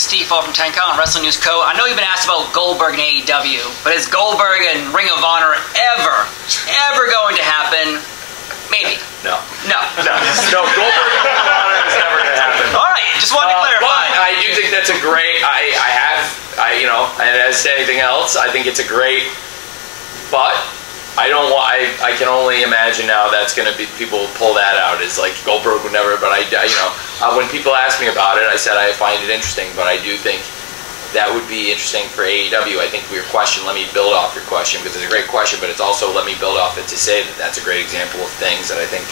Steve Fall from 10 Count Wrestling News Co. I know you've been asked about Goldberg and AEW, but is Goldberg and Ring of Honor ever going to happen? Maybe. No. No. No, Goldberg and Ring of Honor is never going to happen. All right, just wanted to clarify. But I do think that's a great, and as to anything else, I think it's a great, but I can only imagine now that's going to be, people pull that out as like Goldberg would never, but when people ask me about it, I said I find it interesting, but I do think that would be interesting for AEW. I think your question, let me build off your question, because it's a great question, but it's also let me build off it to say that that's a great example of things that I think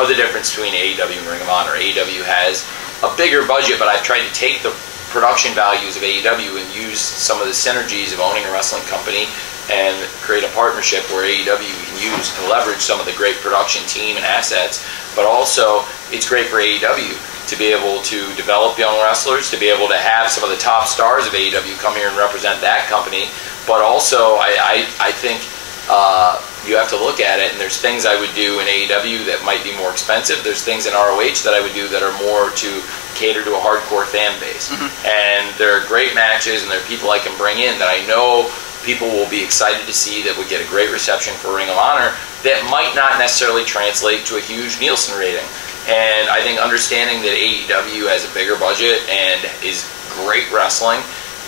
are the difference between AEW and Ring of Honor. AEW has a bigger budget, but I've tried to take the production values of AEW and use some of the synergies of owning a wrestling company and create a partnership where AEW can use and leverage some of the great production team and assets, but also it's great for AEW to be able to develop young wrestlers, to be able to have some of the top stars of AEW come here and represent that company, but also I think you have to look at it, and there's things I would do in AEW that might be more expensive. There's things in ROH that I would do that are more to cater to a hardcore fan base. And there are great matches, and there are people I can bring in that I know people will be excited to see, that would get a great reception for Ring of Honor, that might not necessarily translate to a huge Nielsen rating. And I think understanding that AEW has a bigger budget and is great wrestling,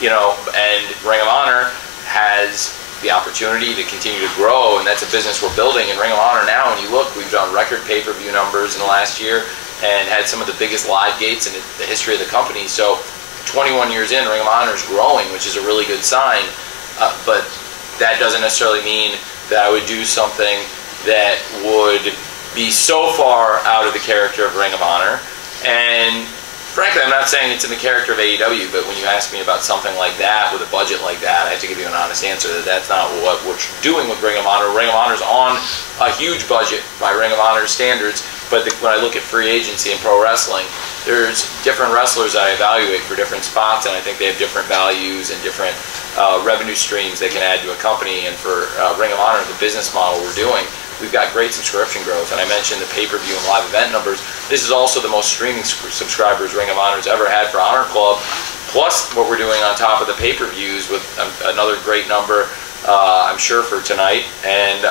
and Ring of Honor has the opportunity to continue to grow, and that's a business we're building. In Ring of Honor now, when you look, we've done record pay-per-view numbers in the last year and had some of the biggest live gates in the history of the company. So 21 years in, Ring of Honor is growing, which is a really good sign. But that doesn't necessarily mean that I would do something that would be so far out of the character of Ring of Honor. And frankly, I'm not saying it's in the character of AEW, but when you ask me about something like that with a budget like that, I have to give you an honest answer that that's not what we're doing with Ring of Honor. Ring of Honor's on a huge budget by Ring of Honor standards, but when I look at free agency and pro wrestling, there's different wrestlers I evaluate for different spots, and I think they have different values and different revenue streams they can add to a company. And for Ring of Honor, the business model we're doing, we've got great subscription growth. And I mentioned the pay-per-view and live event numbers. This is also the most streaming subscribers Ring of Honor's ever had for Honor Club, plus what we're doing on top of the pay-per-views with another great number, I'm sure, for tonight, and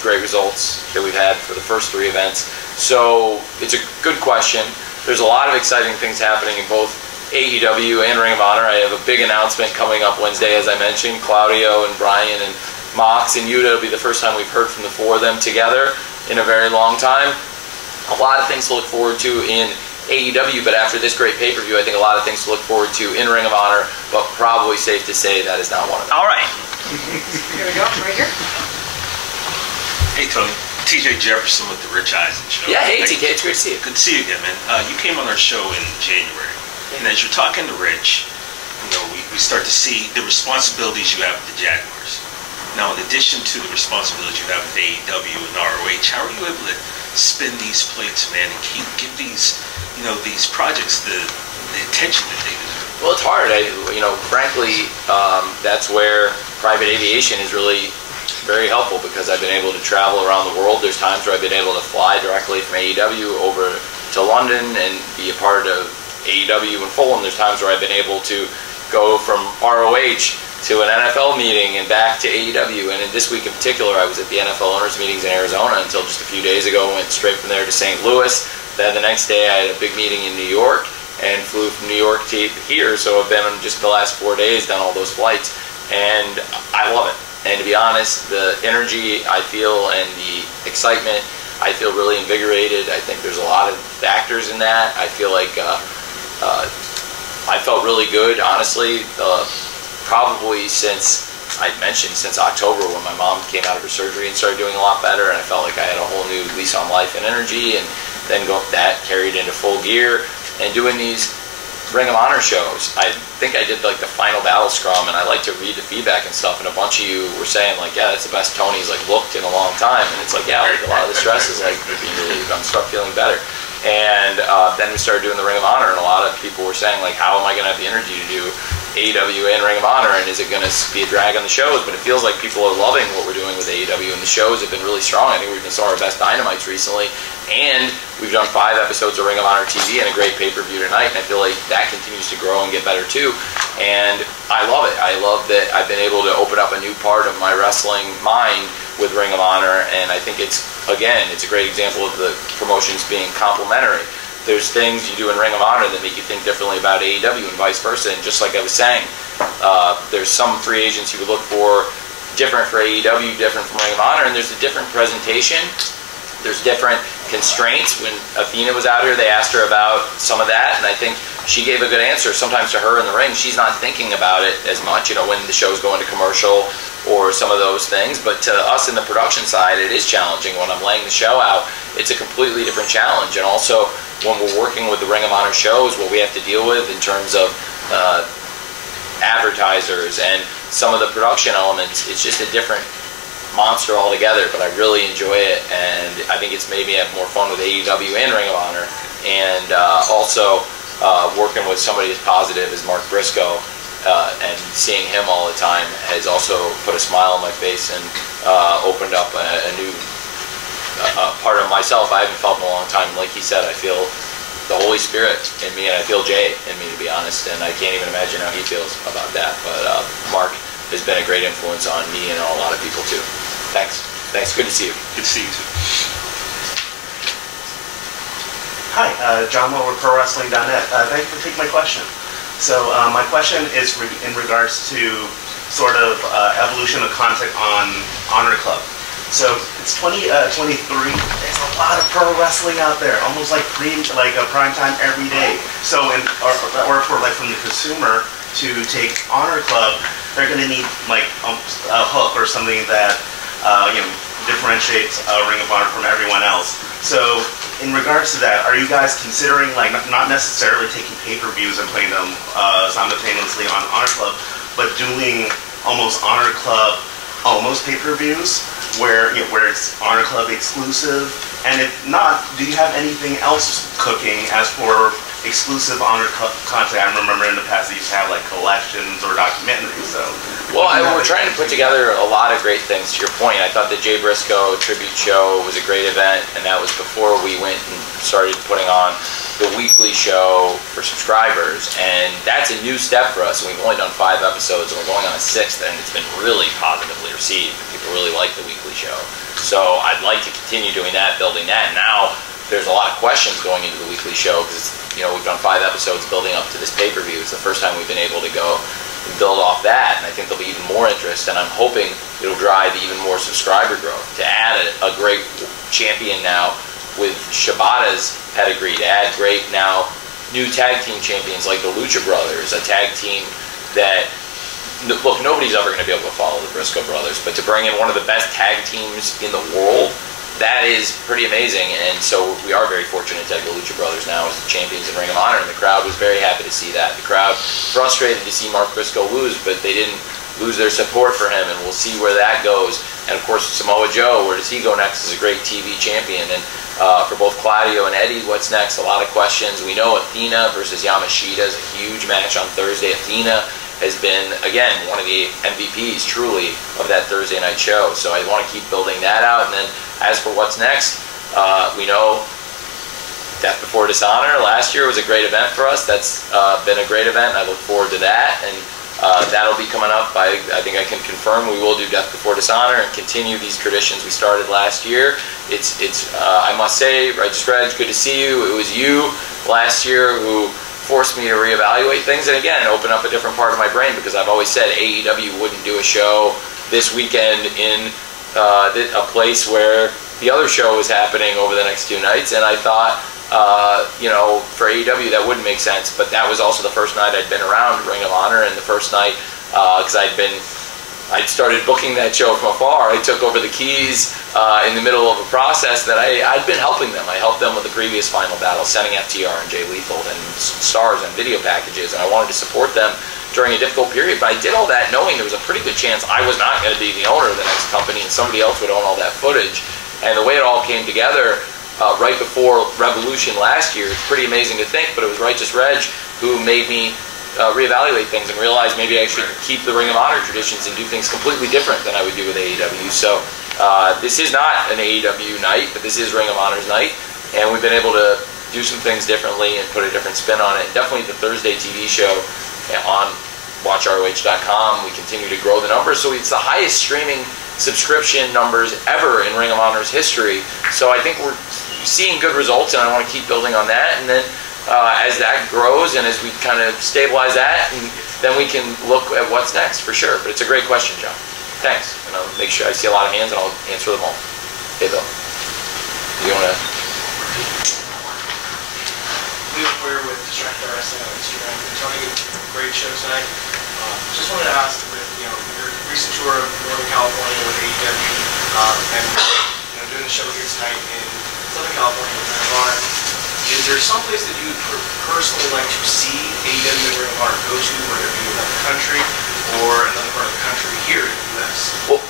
great results that we've had for the first 3 events. So it's a good question. There's a lot of exciting things happening in both AEW and Ring of Honor. I have a big announcement coming up Wednesday, as I mentioned. Claudio and Brian and Mox and Yuta, it'll be the first time we've heard from the 4 of them together in a very long time. A lot of things to look forward to in AEW, but after this great pay-per-view, I think a lot of things to look forward to in Ring of Honor, but probably safe to say that is not one of them. All right. Here we go, right here. Hey, Tony. TJ Jefferson with the Rich Eisen Show. Yeah, hey, TK, it's great to see you. Good to see you again, man. You came on our show in January, and as you're talking to Rich, we start to see the responsibilities you have with the Jaguars. Now, in addition to the responsibilities you have with AEW and ROH, how are you able to spin these plates, man, and give these, these projects the attention that they deserve? Well, it's hard. Frankly, that's where private aviation is really very helpful, because I've been able to travel around the world. There's times where I've been able to fly directly from AEW over to London and be a part of AEW in Fulham. There's times where I've been able to go from ROH to an NFL meeting and back to AEW. And in this week in particular, I was at the NFL owners meetings in Arizona until just a few days ago. Went straight from there to St. Louis. Then the next day I had a big meeting in New York and flew from New York to here. So I've been on just the last 4 days, done all those flights, and I love it. And to be honest, the energy I feel and the excitement, I feel really invigorated. I think there's a lot of factors in that. I feel like I felt really good, honestly, probably since October, when my mom came out of her surgery and started doing a lot better, and I felt like I had a whole new lease on life and energy, and then that carried into full gear. And doing these Ring of Honor shows, I think I did like the final battle scrum, and I like to read the feedback and stuff, and a bunch of you were saying like, yeah, that's the best Tony's looked in a long time. And it's like, yeah, like a lot of the stress is being relieved. I'm start feeling better. And then we started doing the Ring of Honor, and a lot of people were saying like, how am I going to have the energy to do AEW and Ring of Honor, and is it going to be a drag on the shows? But it feels like people are loving what we're doing with AEW, and the shows have been really strong. I think we even saw our best Dynamites recently, and We've done 5 episodes of Ring of Honor TV and a great pay-per-view tonight, and I feel like that continues to grow and get better too. And I love it. I love that I've been able to open up a new part of my wrestling mind with Ring of Honor, and I think it's a great example of the promotions being complementary. There's things you do in Ring of Honor that make you think differently about AEW and vice versa, and just like I was saying, there's some free agents you would look for different for AEW, different from Ring of Honor, and there's a different presentation. There's different constraints. When Athena was out here, they asked her about some of that, and I think she gave a good answer. Sometimes to her in the ring, she's not thinking about it as much, when the show's going to commercial or some of those things. But to us in the production side, it is challenging. When I'm laying the show out, it's a completely different challenge. And also, when we're working with the Ring of Honor shows, what we have to deal with in terms of advertisers and some of the production elements, it's just a different monster altogether, but I really enjoy it, and I think it's made me have more fun with AEW and Ring of Honor, and also working with somebody as positive as Mark Briscoe, and seeing him all the time has also put a smile on my face and opened up a new part of myself I haven't felt in a long time. Like he said, I feel the Holy Spirit in me, and I feel Jay in me, to be honest, and I can't even imagine how he feels about that. But Mark has been a great influence on me and on a lot of people too. Thanks. Good to see you. Good to see you too. Hi, John Moore with ProWrestling.net. Thank you for taking my question. So my question is in regards to sort of evolution of content on Honor Club. So it's 2023. There's a lot of pro wrestling out there, almost like prime time every day. So or for from the consumer to take Honor Club, they're going to need like a hook or something that differentiates Ring of Honor from everyone else. So in regards to that, are you guys considering not necessarily taking pay-per-views and playing them simultaneously on Honor Club, but doing almost Honor Club pay-per-views where it's Honor Club exclusive? And if not, do you have anything else cooking as for exclusive Honor Club content? I remember in the past they used to have like collections or documentaries. So, well, we're trying to put together a lot of great things. To your point, I thought the Jay Briscoe tribute show was a great event, and that was before we went and started putting on the weekly show for subscribers, and that's a new step for us. We've only done 5 episodes, and we're going on a 6th, and it's been really positively received. People really like the weekly show, so I'd like to continue doing that, building that. Now there's a lot of questions going into the weekly show because we've done 5 episodes building up to this pay-per-view. It's the first time we've been able to go and build off that, and I think there'll be even more interest, and I'm hoping it'll drive even more subscriber growth. To add a great champion now with Shibata's pedigree, to add great now new tag team champions like the Lucha Brothers, a tag team that, look, nobody's ever going to be able to follow the Briscoe Brothers, but to bring in one of the best tag teams in the world, that is pretty amazing. And so we are very fortunate to have the Lucha Brothers now as the champions in Ring of Honor, and the crowd was very happy to see that. The crowd frustrated to see Mark Briscoe lose, but they didn't lose their support for him, and we'll see where that goes. And of course, Samoa Joe, where does he go next, is a great TV champion. And for both Claudio and Eddie, what's next? A lot of questions. We know Athena versus Yamashita is a huge match on Thursday. Athena has been, again, one of the MVPs, truly, of that Thursday night show. So I want to keep building that out. And then as for what's next, we know Death Before Dishonor last year was a great event for us. That's been a great event. I look forward to that. And that'll be coming up. I think I can confirm we will do Death Before Dishonor and continue these traditions we started last year. It's I must say, Righteous Reg, good to see you. It was you last year who forced me to reevaluate things, and again, open up a different part of my brain, because I've always said AEW wouldn't do a show this weekend in a place where the other show was happening over the next 2 nights, and I thought, for AEW that wouldn't make sense. But that was also the first night I'd been around Ring of Honor, and the first night, because I'd started booking that show from afar. I took over the keys in the middle of a process that I'd been helping them. I helped them with the previous Final Battle, sending FTR and Jay Lethal and stars and video packages, and I wanted to support them during a difficult period. But I did all that knowing there was a pretty good chance I was not going to be the owner of the next company, and somebody else would own all that footage. And the way it all came together right before Revolution last year, it's pretty amazing to think, but it was Righteous Reg who made me reevaluate things and realize maybe I should keep the Ring of Honor traditions and do things completely different than I would do with AEW. So this is not an AEW night, but this is Ring of Honor's night. and we've been able to do some things differently and put a different spin on it. Definitely the Thursday TV show on WatchROH.com, we continue to grow the numbers, so it's the highest streaming subscription numbers ever in Ring of Honor's history. So I think we're seeing good results, and I want to keep building on that. And then as that grows and as we kind of stabilize that, and then we can look at what's next for sure. But it's a great question, John. Thanks. And I'll make sure I see a lot of hands, and I'll answer them all. Okay, Bill. You want to? Leo Poyer with Distracted Wrestling on Instagram. Tony, great show tonight. Just wanted to ask, with your recent tour of Northern California with AEW, and doing the show here tonight in Southern California with Ring of Honor, is there some place that you would personally like to see AEW and Ring of Honor go to, whether it be another country or another part of the country here in the U.S.? Well,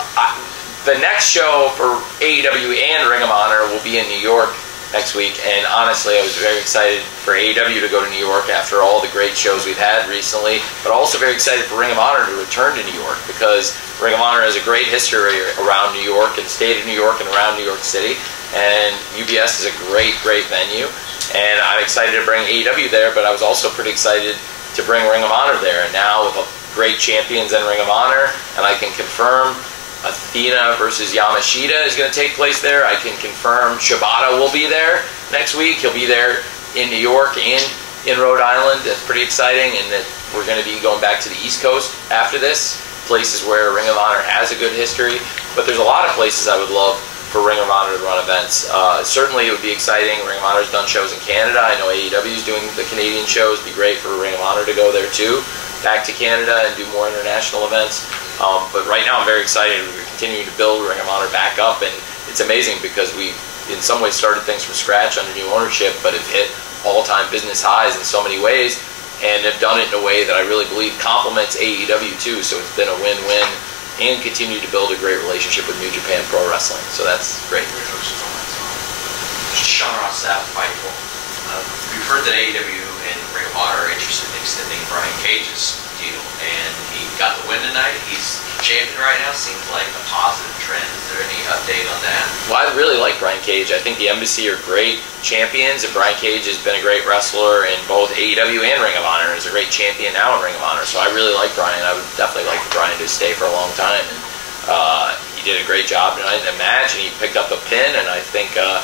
the next show for AEW and Ring of Honor will be in New York next week, and honestly I was very excited for AEW to go to New York after all the great shows we've had recently, but also very excited for Ring of Honor to return to New York, because Ring of Honor has a great history around New York and the state of New York and around New York City, and UBS is a great venue, and I'm excited to bring AEW there, but I was also pretty excited to bring Ring of Honor there, and now with great champions in Ring of Honor, and I can confirm Athena versus Yamashita is going to take place there. I can confirm Shibata will be there next week. He'll be there in New York and in Rhode Island. That's pretty exciting, and that we're going to be going back to the East Coast after this, places where Ring of Honor has a good history. But there's a lot of places I would love for Ring of Honor to run events. Certainly it would be exciting. Ring of Honor's done shows in Canada. I know AEW is doing the Canadian shows. It'd be great for Ring of Honor to go there too, back to Canada and do more international events. But right now I'm very excited. We're continuing to build Ring of Honor back up, and it's amazing because we in some ways started things from scratch under new ownership, but have hit all-time business highs in so many ways, and have done it in a way that I really believe complements AEW too. So it's been a win-win, and continue to build a great relationship with New Japan Pro Wrestling. So that's great. Sean Ross South, Fightful. We've heard that AEW and Ring of Honor are interested in extending Brian Cage's deal, and he got the win tonight. He's champion right now. Seems like a positive trend. Is there any update on that? Well, I really like Brian Cage. I think the Embassy are great champions, and Brian Cage has been a great wrestler in both AEW and Ring of Honor. He's a great champion now in Ring of Honor. So I really like Brian. I would definitely like Brian to stay for a long time. And he did a great job tonight in the match, and he picked up a pin. And I think the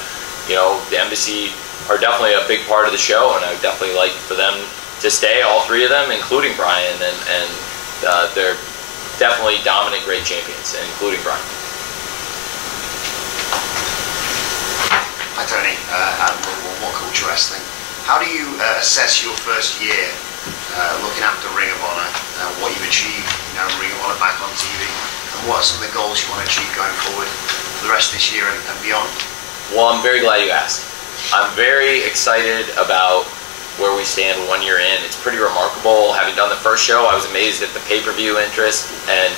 Embassy are definitely a big part of the show, and I would definitely like for them to stay, all three of them, including Brian, and they're definitely dominant, great champions, including Brian. Hi Tony, Adam Woodward, What Culture Wrestling. How do you assess your first year looking after Ring of Honor, what you've achieved, Ring of Honor back on TV, and what are some of the goals you want to achieve going forward for the rest of this year and beyond? Well, I'm very glad you asked. I'm very excited about where we stand 1 year in. It's pretty remarkable. Having done the first show, I was amazed at the pay-per-view interest, and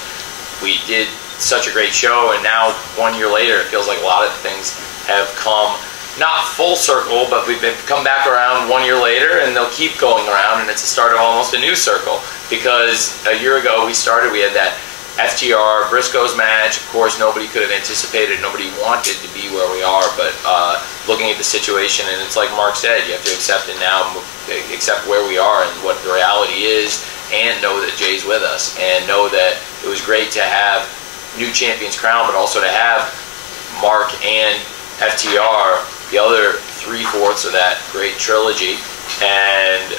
we did such a great show, and now 1 year later, it feels like a lot of things have come, not full circle, but we've come back around 1 year later, and they'll keep going around, and it's the start of almost a new circle, because a year ago we had that FTR Briscoes match. Of course, nobody could have anticipated, nobody wanted to be where we are, but looking at the situation, and it's like Mark said, you have to accept it now, accept where we are and what the reality is, and know that Jay's with us, and know that it was great to have new champions crowned, but also to have Mark and FTR, the other 3/4 of that great trilogy, and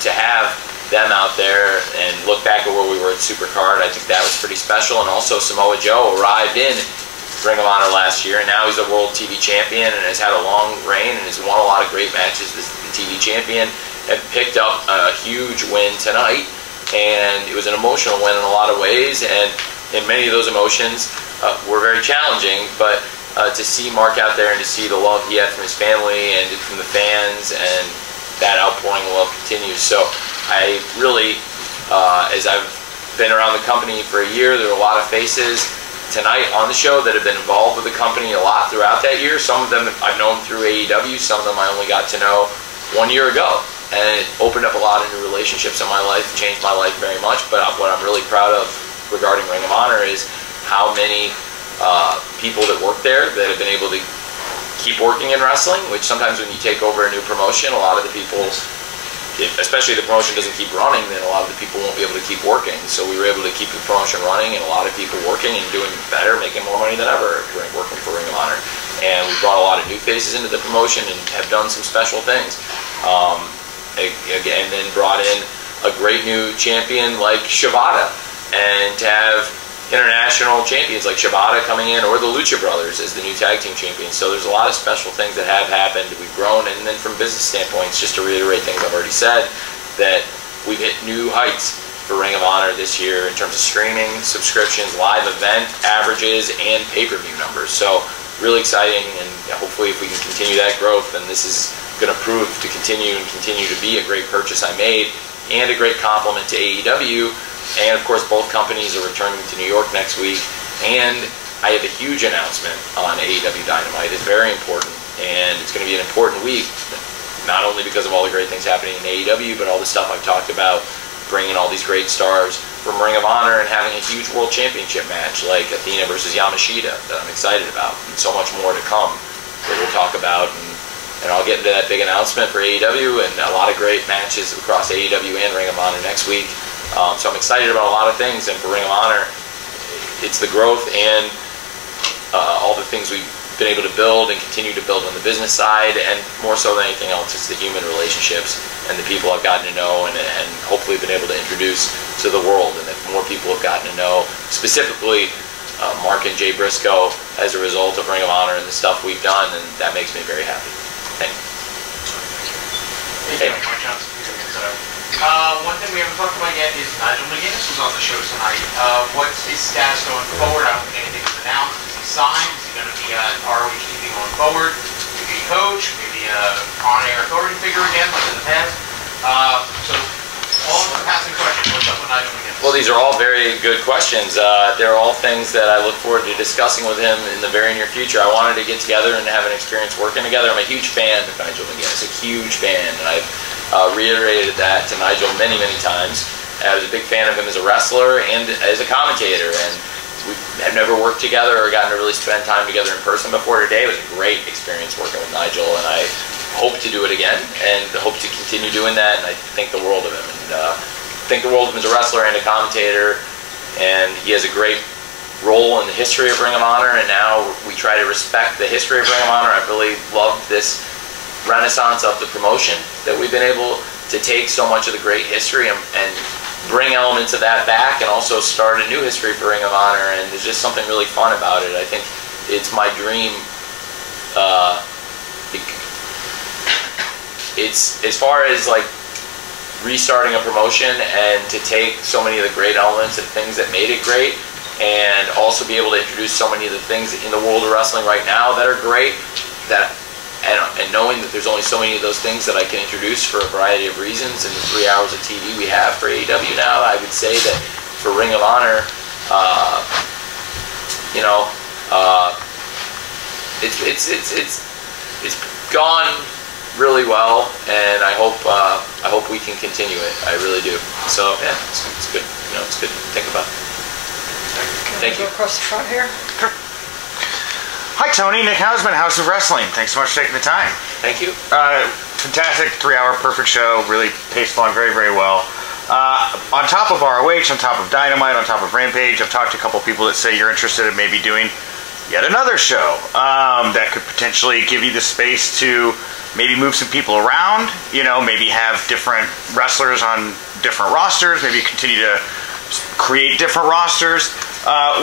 to have them out there and look back at where we were at Supercard. I think that was pretty special. And also Samoa Joe arrived in Ring of Honor last year, and now he's a world TV champion and has had a long reign and has won a lot of great matches as the TV champion, and picked up a huge win tonight. And it was an emotional win in a lot of ways, and in many of those emotions were very challenging, but to see Mark out there and to see the love he had from his family and from the fans, and that outpouring of love continues. So I really, as I've been around the company for a year, there are a lot of faces tonight on the show that have been involved with the company a lot throughout that year. Some of them I've known through AEW, some of them I only got to know 1 year ago. And it opened up a lot of new relationships in my life, changed my life very much. But what I'm really proud of regarding Ring of Honor is how many people that work there that have been able to keep working in wrestling, which sometimes when you take over a new promotion, a lot of the people, especially if the promotion doesn't keep running, then a lot of the people won't be able to keep working. So we were able to keep the promotion running and a lot of people working and doing better, making more money than ever working for Ring of Honor. And we brought a lot of new faces into the promotion and have done some special things. And then brought in a great new champion like Shibata, and to have international champions like Shibata coming in, or the Lucha Brothers as the new tag team champions. So there's a lot of special things that have happened. We've grown, and then from business standpoints, just to reiterate things I've already said, that we've hit new heights for Ring of Honor this year in terms of streaming, subscriptions, live event averages, and pay-per-view numbers. So really exciting, and hopefully if we can continue that growth, then this is going to prove to continue to be a great purchase I made and a great compliment to AEW. And of course, both companies are returning to New York next week, and I have a huge announcement on AEW Dynamite. It's very important, and it's going to be an important week, not only because of all the great things happening in AEW, but all the stuff I've talked about, bringing all these great stars from Ring of Honor and having a huge World Championship match like Athena versus Yamashita that I'm excited about, and so much more to come that we'll talk about. And I'll get into that big announcement for AEW, and a lot of great matches across AEW and Ring of Honor next week. So I'm excited about a lot of things, and for Ring of Honor, it's the growth and all the things we've been able to build and continue to build on the business side, and more so than anything else, it's the human relationships and the people I've gotten to know and hopefully been able to introduce to the world, and that more people have gotten to know, specifically Mark and Jay Briscoe, as a result of Ring of Honor and the stuff we've done, and that makes me very happy. Thank you. Hey, Mark Johnson. One thing we haven't talked about yet is Nigel McGuinness was on the show tonight. What's his status going forward? I don't think anything is announced. Is he signed? Is he going to be on ROH TV going forward? Maybe a coach? Maybe an on-air authority figure again, like in the past? So, all of the passing questions. What's up with Nigel McGuinness? Well, these are all very good questions. They're all things that I look forward to discussing with him in the very near future. I wanted to get together and have an experience working together. I'm a huge fan of Nigel McGuinness, a huge fan, and I've reiterated that to Nigel many, many times. I was a big fan of him as a wrestler and as a commentator, and we have never worked together or gotten to really spend time together in person before today. It was a great experience working with Nigel, and I hope to do it again and hope to continue doing that, and I think the world of him. And think the world of him as a wrestler and a commentator, and he has a great role in the history of Ring of Honor, and now we try to respect the history of Ring of Honor. I've really loved this renaissance of the promotion that we've been able to take so much of the great history and bring elements of that back, and also start a new history for Ring of Honor, and there's just something really fun about it. I think it's my dream. It's as far as like restarting a promotion and to take so many of the great elements and things that made it great, and also be able to introduce so many of the things in the world of wrestling right now that are great, that and knowing that there's only so many of those things that I can introduce for a variety of reasons in the 3 hours of TV we have for AEW now, I would say that for Ring of Honor, it's gone really well, and I hope we can continue it. I really do. So yeah, it's good. It's good to think about. Thank you. Go across the front here. Sure. Hi Tony, Nick Hausman, House of Wrestling. Thanks so much for taking the time. Thank you. Fantastic 3-hour perfect show. Really paced along very, very well. On top of ROH, on top of Dynamite, on top of Rampage, I've talked to a couple people that say you're interested in maybe doing yet another show that could potentially give you the space to maybe move some people around, maybe have different wrestlers on different rosters, maybe continue to create different rosters.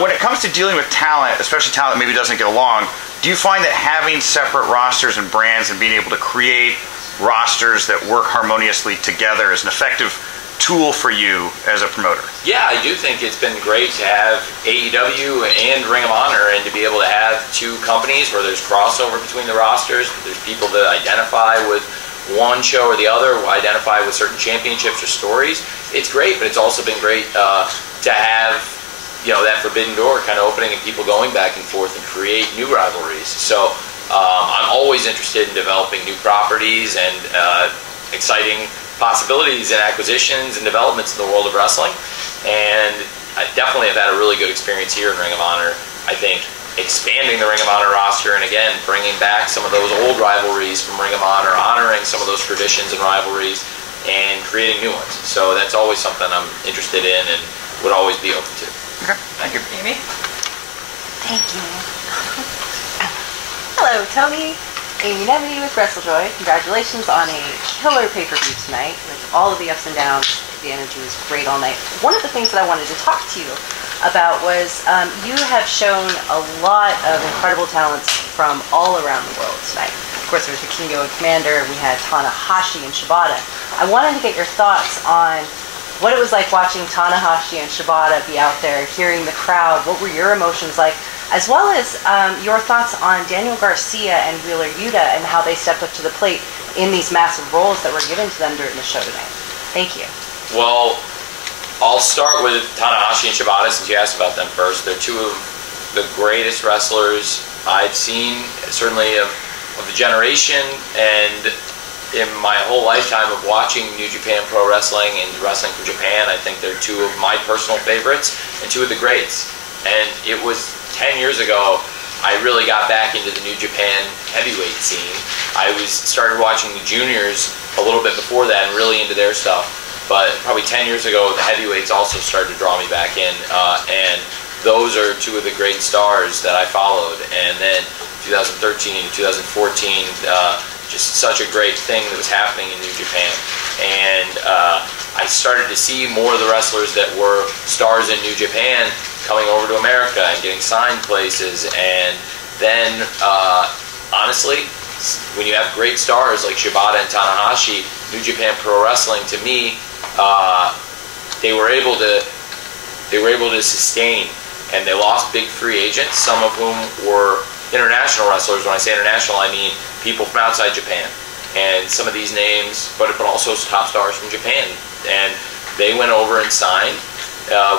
When it comes to dealing with talent, especially talent that maybe doesn't get along, do you find that having separate rosters and brands and being able to create rosters that work harmoniously together is an effective tool for you as a promoter? Yeah, I do think it's been great to have AEW and Ring of Honor, and to be able to have two companies where there's crossover between the rosters. There's people that identify with one show or the other, who identify with certain championships or stories. It's great, but it's also been great to have that forbidden door kind of opening and people going back and forth and create new rivalries. So I'm always interested in developing new properties and exciting possibilities and acquisitions and developments in the world of wrestling. And I definitely have had a really good experience here in Ring of Honor. I think expanding the Ring of Honor roster, and again, bringing back some of those old rivalries from Ring of Honor, honoring some of those traditions and rivalries, and creating new ones. So that's always something I'm interested in and would always be open to. Okay, thank you. Amy? Thank you. Hello, Tony. Amy Nemedy with WrestleJoy. Congratulations on a killer pay-per-view tonight with all of the ups and downs. The energy was great all night. One of the things that I wanted to talk to you about was you have shown a lot of incredible talents from all around the world tonight. Of course, there was the Kingo and Commander. We had Tanahashi and Shibata. I wanted to get your thoughts on what it was like watching Tanahashi and Shibata be out there, hearing the crowd. What were your emotions like? As well as your thoughts on Daniel Garcia and Wheeler Yuta and how they stepped up to the plate in these massive roles that were given to them during the show tonight. Thank you. Well, I'll start with Tanahashi and Shibata since you asked about them first. They're two of the greatest wrestlers I've seen, certainly of the generation, and in my whole lifetime of watching New Japan Pro Wrestling and wrestling from Japan. I think they're two of my personal favorites and two of the greats. And it was 10 years ago I really got back into the New Japan heavyweight scene. I started watching the juniors a little bit before that and really into their stuff. But probably 10 years ago, the heavyweights also started to draw me back in, and those are two of the great stars that I followed. And then 2013 and 2014, just such a great thing that was happening in New Japan. And I started to see more of the wrestlers that were stars in New Japan coming over to America and getting signed places. And then, honestly, when you have great stars like Shibata and Tanahashi, New Japan Pro Wrestling, to me, they were able to sustain, and they lost big free agents, some of whom were international wrestlers. When I say international, I mean people from outside Japan, and some of these names, but also top stars from Japan, and they went over and signed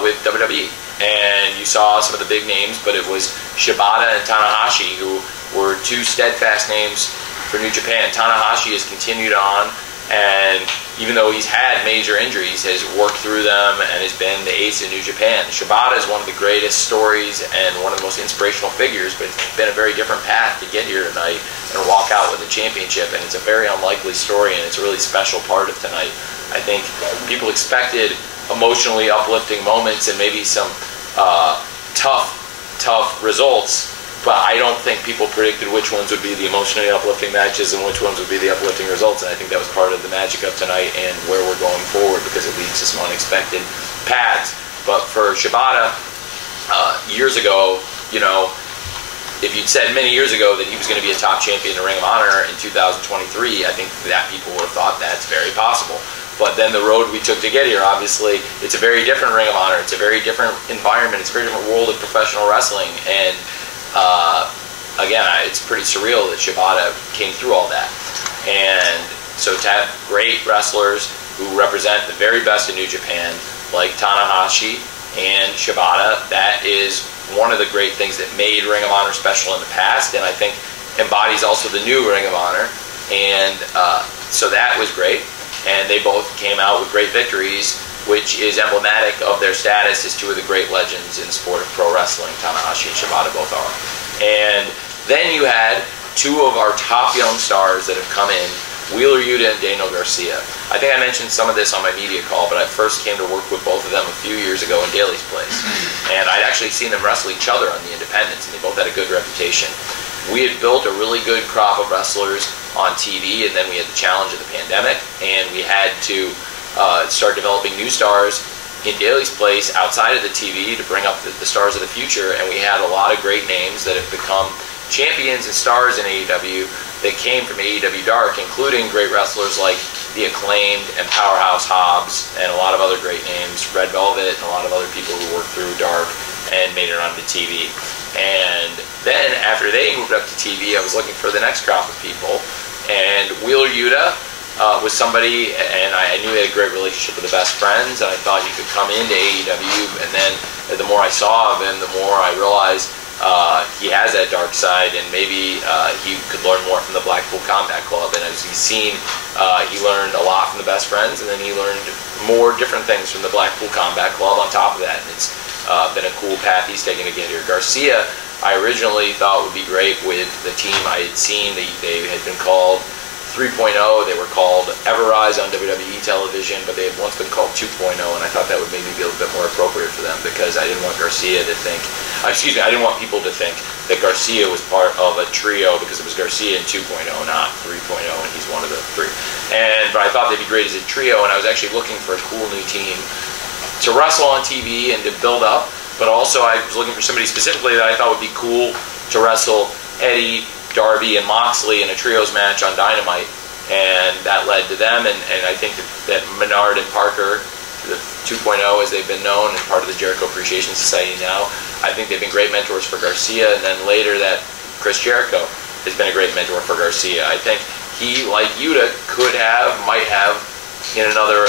with WWE, and you saw some of the big names, but it was Shibata and Tanahashi who were two steadfast names for New Japan. Tanahashi has continued on, and even though he's had major injuries, has worked through them and has been the ace in New Japan. Shibata is one of the greatest stories and one of the most inspirational figures, but it's been a very different path to get here tonight and walk out with a championship, and it's a very unlikely story, and it's a really special part of tonight. I think people expected emotionally uplifting moments and maybe some tough results, but I don't think people predicted which ones would be the emotionally uplifting matches and which ones would be the uplifting results. And I think that was part of the magic of tonight and where we're going forward, because it leads to some unexpected paths. But for Shibata, years ago, you know, if you'd said many years ago that he was going to be a top champion in Ring of Honor in 2023, I think that people would have thought that's very possible. But then the road we took to get here, obviously, it's a very different Ring of Honor. It's a very different environment. It's a very different world of professional wrestling. And again, it's pretty surreal that Shibata came through all that. And so to have great wrestlers who represent the very best in New Japan, like Tanahashi and Shibata, that is one of the great things that made Ring of Honor special in the past, and I think embodies also the new Ring of Honor. And so that was great. And they both came out with great victories, which is emblematic of their status as two of the great legends in the sport of pro wrestling. Tanahashi and Shibata both are. And then you had two of our top young stars that have come in, Wheeler Yuta and Daniel Garcia. I think I mentioned some of this on my media call, but I first came to work with both of them a few years ago in Daly's place. And I'd actually seen them wrestle each other on the independents, and they both had a good reputation. We had built a really good crop of wrestlers on TV, and then we had the challenge of the pandemic, and we had to start developing new stars in Daly's place outside of the TV to bring up the stars of the future. And we had a lot of great names that have become champions and stars in AEW that came from AEW Dark, including great wrestlers like The Acclaimed and Powerhouse Hobbs and a lot of other great names, Red Velvet, and a lot of other people who worked through Dark and made it onto TV. And then after they moved up to TV, I was looking for the next crop of people, and Wheeler Yuta was somebody, and I knew he had a great relationship with the Best Friends, and I thought he could come into AEW. And then the more I saw of him, the more I realized he has that dark side, and maybe he could learn more from the Blackpool Combat Club. And as he's seen, he learned a lot from the Best Friends, and then he learned more different things from the Blackpool Combat Club on top of that. And it's been a cool path he's taken to get here. Garcia, I originally thought would be great with the team I had seen. They had been called 3.0. They were called Everrise on WWE television, but they had once been called 2.0, and I thought that would maybe be a little bit more appropriate for them because I didn't want Garcia to think, I didn't want people to think that Garcia was part of a trio because it was Garcia in 2.0, not 3.0, and he's one of the three. But I thought they'd be great as a trio, and I was actually looking for a cool new team to wrestle on TV and to build up, but also I was looking for somebody specifically that I thought would be cool to wrestle Eddie, Darby, and Moxley in a trios match on Dynamite, and that led to them, and I think that Menard and Parker, the 2.0 as they've been known, and part of the Jericho Appreciation Society now, I think they've been great mentors for Garcia, and then later that Chris Jericho has been a great mentor for Garcia. I think he, like Yuta, might have, in another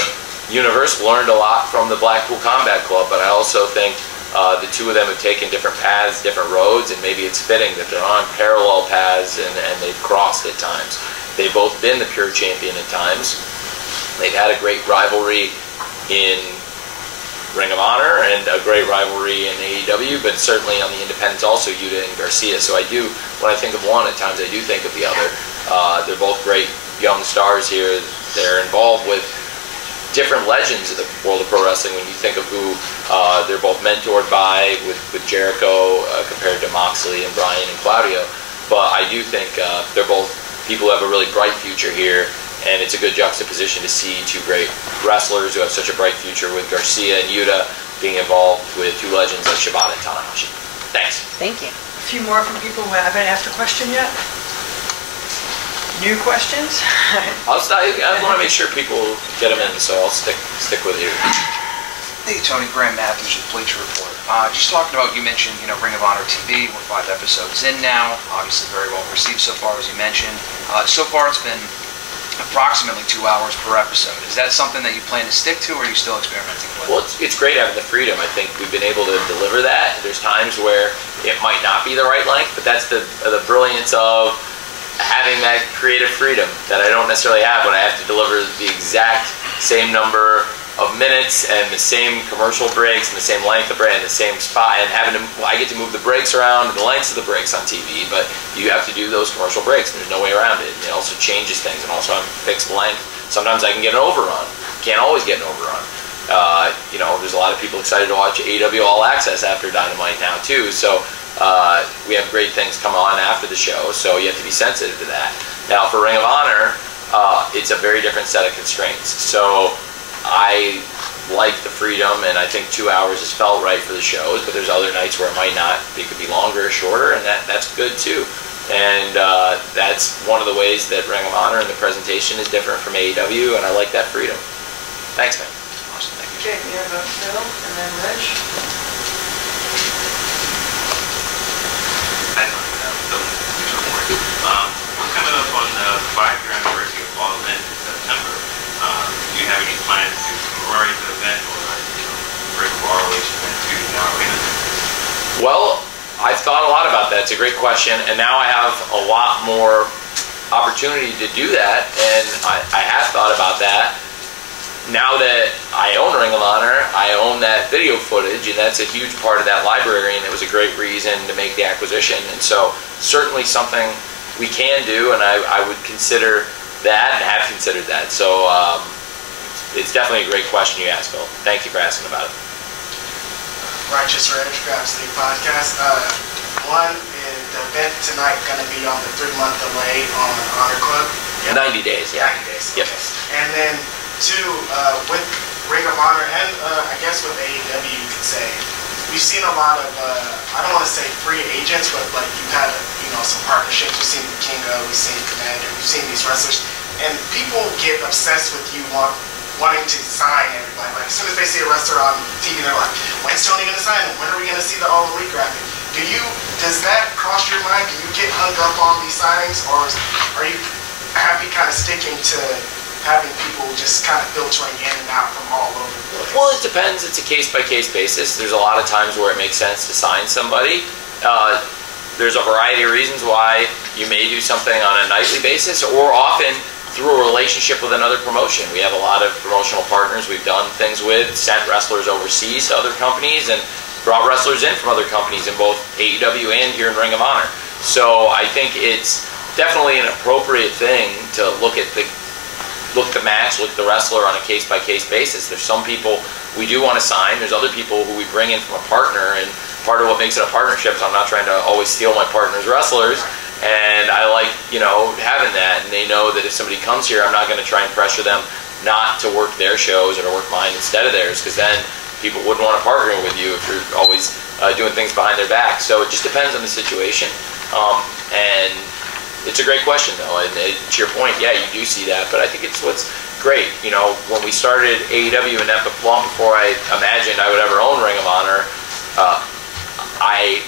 universe, learned a lot from the Blackpool Combat Club, but I also think the two of them have taken different paths, different roads, and maybe it's fitting that they're on parallel paths and they've crossed at times. They've both been the pure champion at times. They've had a great rivalry in Ring of Honor and a great rivalry in AEW, but certainly on the independents also, Yuta and Garcia. So when I think of one, at times I do think of the other. They're both great young stars here. They're involved with different legends of the world of pro wrestling when you think of who they're both mentored by, with Jericho compared to Moxley and Bryan and Claudio. But I do think they're both people who have a really bright future here, and it's a good juxtaposition to see two great wrestlers who have such a bright future, with Garcia and Yuta being involved with two legends like Shibata and Tanahashi. Thanks. Thank you. A few more from people who haven't asked a question yet. New questions? I want to make sure people get them in, so I'll stick with you. Hey, Tony, Graham Matthews with Bleacher Report. Just talking about, you mentioned, Ring of Honor TV. We're 5 episodes in now. Obviously very well received so far, as you mentioned. So far it's been approximately 2 hours per episode. Is that something that you plan to stick to, or are you still experimenting with? Well, it's great having the freedom. I think we've been able to deliver that. There's times where it might not be the right length, but that's the brilliance of having that creative freedom that I don't necessarily have when I have to deliver the exact same number of minutes and the same commercial breaks and the same length of break and the same spot, and I get to move the breaks around and the lengths of the breaks on TV, but you have to do those commercial breaks, and there's no way around it. It also changes things, and also I'm fixed length. Sometimes I can get an overrun. Can't always get an overrun. There's a lot of people excited to watch AEW All Access after Dynamite now too, so we have great things come on after the show, so you have to be sensitive to that. Now for Ring of Honor, it's a very different set of constraints. So I like the freedom, and I think 2 hours has felt right for the shows, but there's other nights where it might not. It could be longer or shorter, and that's good too. And that's one of the ways that Ring of Honor and the presentation is different from AEW, and I like that freedom. Thanks, man. Awesome, thank you. Okay, we have Phil and then Reg. We're coming up on the 5-year anniversary of All In September. Do you have any plans to commemorate the event, or bring ROH event to the arena? Well, I've thought a lot about that. It's a great question, and now I have a lot more opportunity to do that, and I have thought about that. Now that I own Ring of Honor, I own that video footage, and that's a huge part of that library, and it was a great reason to make the acquisition. And so certainly something we can do, and I would consider that and have considered that. So it's definitely a great question you asked, Phil. Thank you for asking about it. Righteous Reg, Grab Sleep Podcast. One, is the event tonight going to be on the 3-month delay on Honor Club? Yep. 90 days. Yeah. 90 days. Yep. Okay. And then 2, with Ring of Honor and I guess with AEW, you could say, we've seen a lot of, I don't want to say free agents, but like you've had, some partnerships. We've seen Kingo, we've seen Commander, we've seen these wrestlers, and people get obsessed with you wanting to sign everybody. Like as soon as they see a wrestler on TV, they're like, when's Tony going to sign him? When are we going to see the All Elite graphic? Does that cross your mind? Do you get hung up on these signings, or are you happy kind of sticking to having people just kind of filtering in and out from all over the place? Well, it depends. It's a case-by-case basis. There's a lot of times where it makes sense to sign somebody. There's a variety of reasons why you may do something on a nightly basis, or often through a relationship with another promotion. We have a lot of promotional partners we've done things with, sent wrestlers overseas to other companies, and brought wrestlers in from other companies in both AEW and here in Ring of Honor. So I think it's definitely an appropriate thing to look at the match, look at the wrestler on a case-by-case basis. There's some people we do want to sign. There's other people who we bring in from a partner, and part of what makes it a partnership is I'm not trying to always steal my partner's wrestlers, and I like, having that, and they know that if somebody comes here, I'm not going to try and pressure them not to work their shows or to work mine instead of theirs, because then people wouldn't want to partner with you if you're always doing things behind their back. So it just depends on the situation. And it's a great question, though. And to your point, yeah, you do see that. But I think it's what's great. When we started AEW, and that long before I imagined I would ever own Ring of Honor, I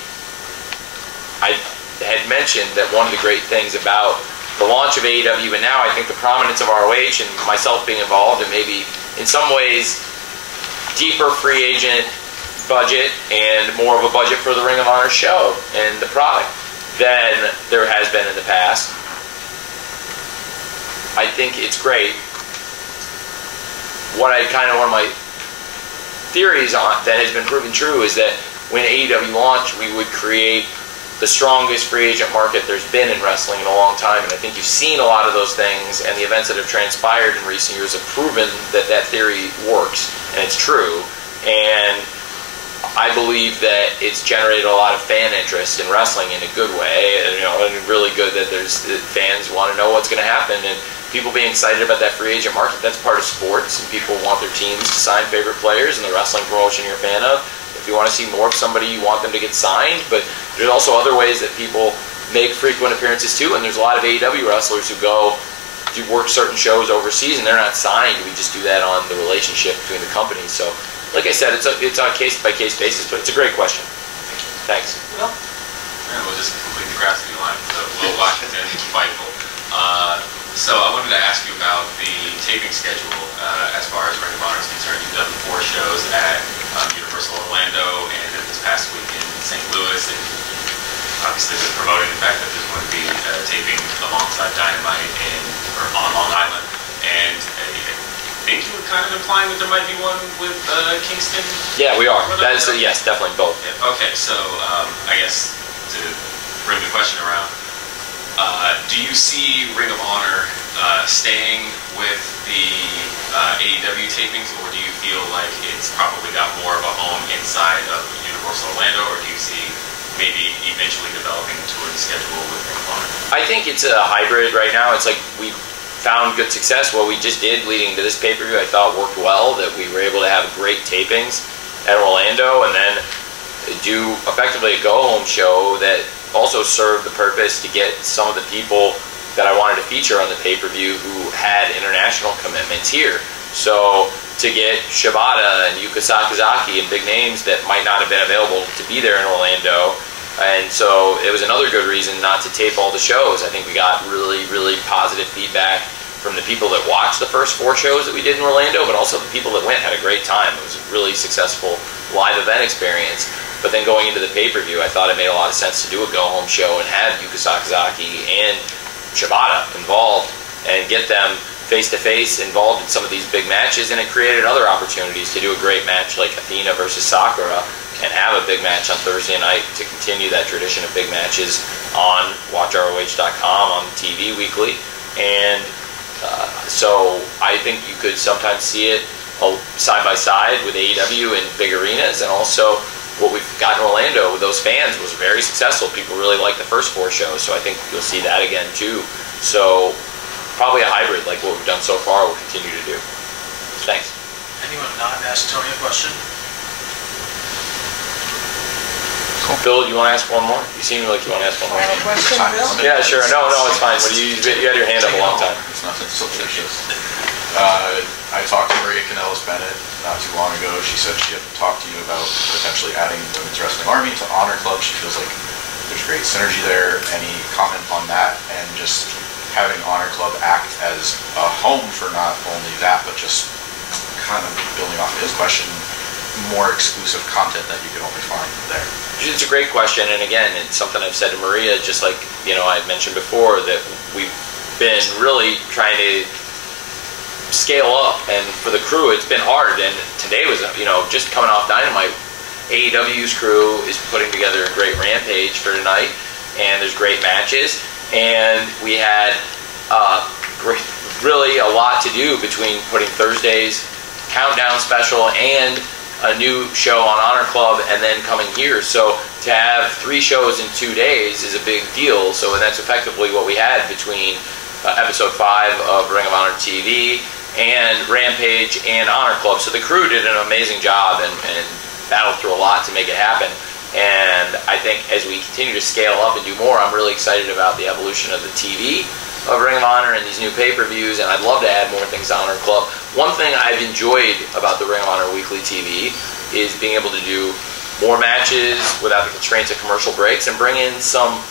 had mentioned that one of the great things about the launch of AEW, and now I think the prominence of ROH and myself being involved, and maybe in some ways deeper free agent budget and more of a budget for the Ring of Honor show and the product than there has been in the past. I think it's great. One of my theories on that has been proven true is that when AEW launched, we would create the strongest free agent market there's been in wrestling in a long time. And I think you've seen a lot of those things, and the events that have transpired in recent years have proven that that theory works, and it's true. And I believe that it's generated a lot of fan interest in wrestling in a good way, and really good that there's fans want to know what's going to happen, and people being excited about that free agent market. That's part of sports, and people want their teams to sign favorite players in the wrestling promotion you're a fan of. If you want to see more of somebody, you want them to get signed, but there's also other ways that people make frequent appearances too, and there's a lot of AEW wrestlers who go to work certain shows overseas and they're not signed. We just do that on the relationship between the companies. So like I said, it's on a case-by-case basis, but it's a great question. Thanks. Will? And we'll just complete the grassy line. So Will Washington, Fightful. So I wanted to ask you about the taping schedule as far as Ring of Honor is concerned. You've done 4 shows at Universal Orlando and then this past week in St. Louis, and obviously they're promoting the fact that there's going to be taping alongside Dynamite on Long Island. And I think you were kind of implying that there might be one with Kingston? Yeah, we are. That is, yes, definitely both. Yeah. Okay, so I guess to bring the question around, do you see Ring of Honor staying with the AEW tapings, or do you feel like it's probably got more of a home inside of Universal Orlando, or do you see maybe eventually developing a touring schedule with Ring of Honor? I think it's a hybrid right now. It's like we found good success. What we just did leading to this pay-per-view I thought worked well, that we were able to have great tapings at Orlando and then do effectively a go-home show that also served the purpose to get some of the people that I wanted to feature on the pay-per-view who had international commitments here. So to get Shibata and Yuka Sakazaki and big names that might not have been available to be there in Orlando. And so it was another good reason not to tape all the shows. I think we got really, really positive feedback from the people that watched the first 4 shows that we did in Orlando, but also the people that went had a great time. It was a really successful live event experience. But then going into the pay-per-view, I thought it made a lot of sense to do a go-home show and have Yuka Sakazaki and Shibata involved and get them face-to-face involved in some of these big matches, and it created other opportunities to do a great match like Athena versus Sakura and have a big match on Thursday night to continue that tradition of big matches on WatchROH.com on TV weekly. And so I think you could sometimes see it side-by-side with AEW in big arenas, and also what we've got in Orlando with those fans was very successful. People really liked the first 4 shows, so I think you'll see that again too. So probably a hybrid like what we've done so far we'll continue to do. Thanks. Anyone not ask Tony a question? Cool. Bill, you want to ask one more? You seem like you want to ask one more. Final question, Bill? Yeah, sure. No, it's fine. You had your hand up a long time. It's nothing suspicious. I talked to Maria Kanellis-Bennett not too long ago. She said she had talked to you about potentially adding Women's Wrestling Army to Honor Club. She feels like there's great synergy there. Any comment on that? And just having Honor Club act as a home for not only that, but just kind of building off his question, more exclusive content that you can only find there. It's a great question, and again, it's something I've said to Maria, just like I mentioned before, that we've been really trying to scale up, and for the crew it's been hard, and today was just coming off Dynamite. AEW's crew is putting together a great Rampage for tonight, and there's great matches, and we had really a lot to do between putting Thursday's Countdown special and a new show on Honor Club and then coming here. So to have 3 shows in 2 days is a big deal. So that's effectively what we had between episode 5 of Ring of Honor TV and Rampage and Honor Club. So the crew did an amazing job and battled through a lot to make it happen. And I think as we continue to scale up and do more, I'm really excited about the evolution of the TV of Ring of Honor and these new pay-per-views, and I'd love to add more things to Honor Club. One thing I've enjoyed about the Ring of Honor Weekly TV is being able to do more matches without the constraints of commercial breaks and bring in some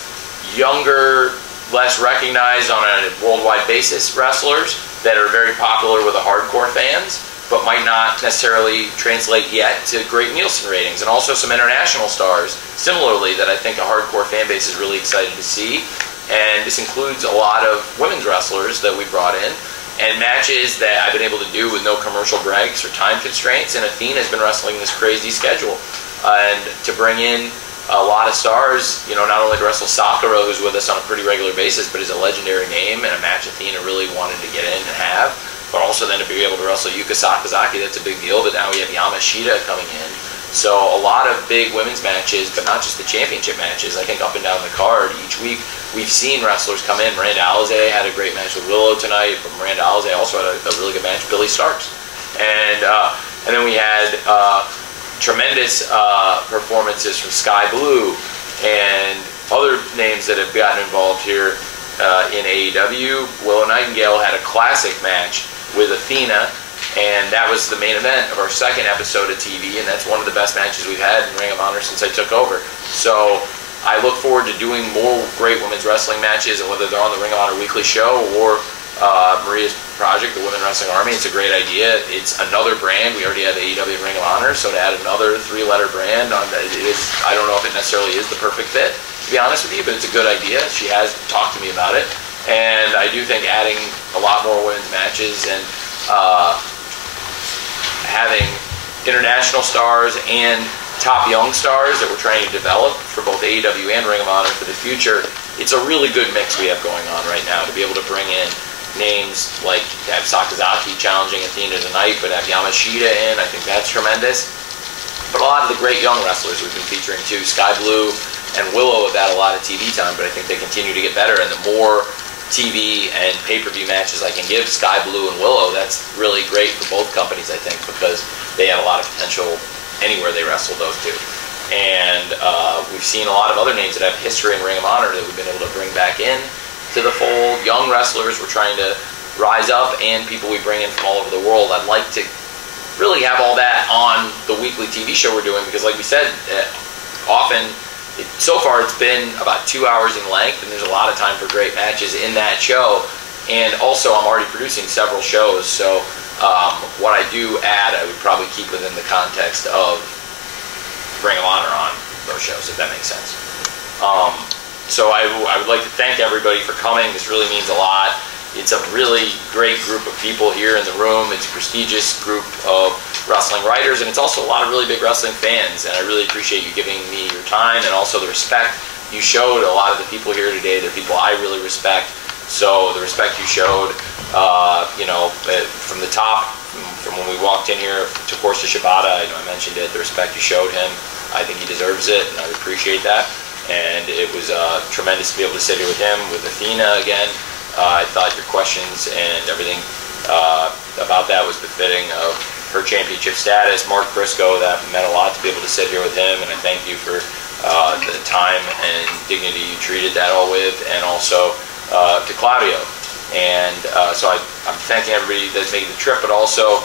younger, less recognized on a worldwide basis wrestlers that are very popular with the hardcore fans, but might not necessarily translate yet to great Nielsen ratings. And also some international stars, similarly, that I think a hardcore fan base is really excited to see. And this includes a lot of women's wrestlers that we brought in, and matches that I've been able to do with no commercial breaks or time constraints. And Athena's been wrestling this crazy schedule. And to bring in a lot of stars, you know, not only to wrestle Sakura, who's with us on a pretty regular basis, but is a legendary name and a match Athena really wanted to get in and have, but also then to be able to wrestle Yuka Sakazaki, that's a big deal. But now we have Yamashita coming in. So a lot of big women's matches, but not just the championship matches. I think up and down the card each week, we've seen wrestlers come in. Miranda Alizé had a great match with Willow tonight, but Miranda Alizé also had a really good match with Billy Starks. And then we had tremendous performances from Sky Blue and other names that have gotten involved here in AEW. Willow Nightingale had a classic match with Athena, and that was the main event of our 2nd episode of TV, and that's one of the best matches we've had in Ring of Honor since I took over. So I look forward to doing more great women's wrestling matches, and whether they're on the Ring of Honor Weekly show or Maria's project, the Women Wrestling Army, it's a great idea. It's another brand. We already have AEW and Ring of Honor, so to add another 3-letter brand, I don't know if it necessarily is the perfect fit, to be honest with you, but it's a good idea. She has talked to me about it, and I do think adding a lot more women's matches and having international stars and top young stars that we're trying to develop for both AEW and Ring of Honor for the future, it's a really good mix we have going on right now to be able to bring in names like to have Sakazaki challenging Athena tonight, but have Yamashita in. I think that's tremendous. But a lot of the great young wrestlers we've been featuring too. Sky Blue and Willow have had a lot of TV time, but I think they continue to get better, and the more TV and pay-per-view matches I can give Sky Blue and Willow, that's really great for both companies, I think, because they have a lot of potential anywhere they wrestle, those two. And we've seen a lot of other names that have history in Ring of Honor that we've been able to bring back in to the fold. Young wrestlers we're trying to rise up, and people we bring in from all over the world. I'd like to really have all that on the weekly TV show we're doing, because like we said, often so far it's been about 2 hours in length, and there's a lot of time for great matches in that show. And also I'm already producing several shows, so what I do add I would probably keep within the context of Ring of Honor on those shows, if that makes sense. So I would like to thank everybody for coming. This really means a lot. It's a really great group of people here in the room. It's a prestigious group of wrestling writers, and it's also a lot of really big wrestling fans, and I really appreciate you giving me your time and also the respect you showed. A lot of the people here today, they're people I really respect, so the respect you showed, you know, from the top, from when we walked in here to Corsa Shibata, I mentioned it, the respect you showed him, I think he deserves it, and I appreciate that. And it was tremendous to be able to sit here with him, with Athena again. I thought your questions and everything about that was befitting of her championship status. Mark Briscoe, that meant a lot to be able to sit here with him, and I thank you for the time and dignity you treated that all with, and also to Claudio. And so I'm thanking everybody that's made the trip, but also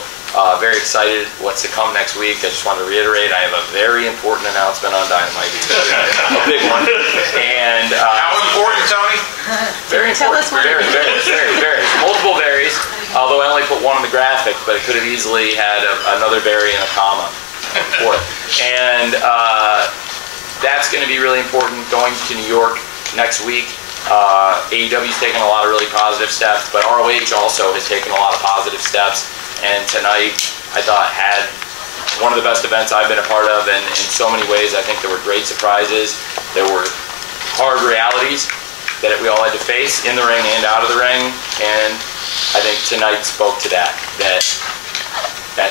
very excited what's to come next week. I just wanted to reiterate, I have a very important announcement on Dynamite. A big one. And how important, Tony? Very important. Very. Multiple varies. Although I only put one on the graphic, but it could have easily had another vary and a comma before it. And that's going to be really important going to New York next week. AEW's taken a lot of really positive steps, but ROH also has taken a lot of positive steps. And tonight, I thought, had one of the best events I've been a part of, and in so many ways I think there were great surprises. There were hard realities that we all had to face in the ring and out of the ring, and I think tonight spoke to that's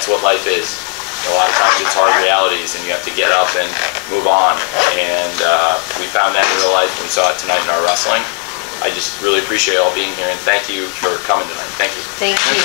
what life is. A lot of times it's hard realities and you have to get up and move on, and we found that in real life and we saw it tonight in our wrestling. I just really appreciate all being here, and thank you for coming tonight. Thank you. Thank you.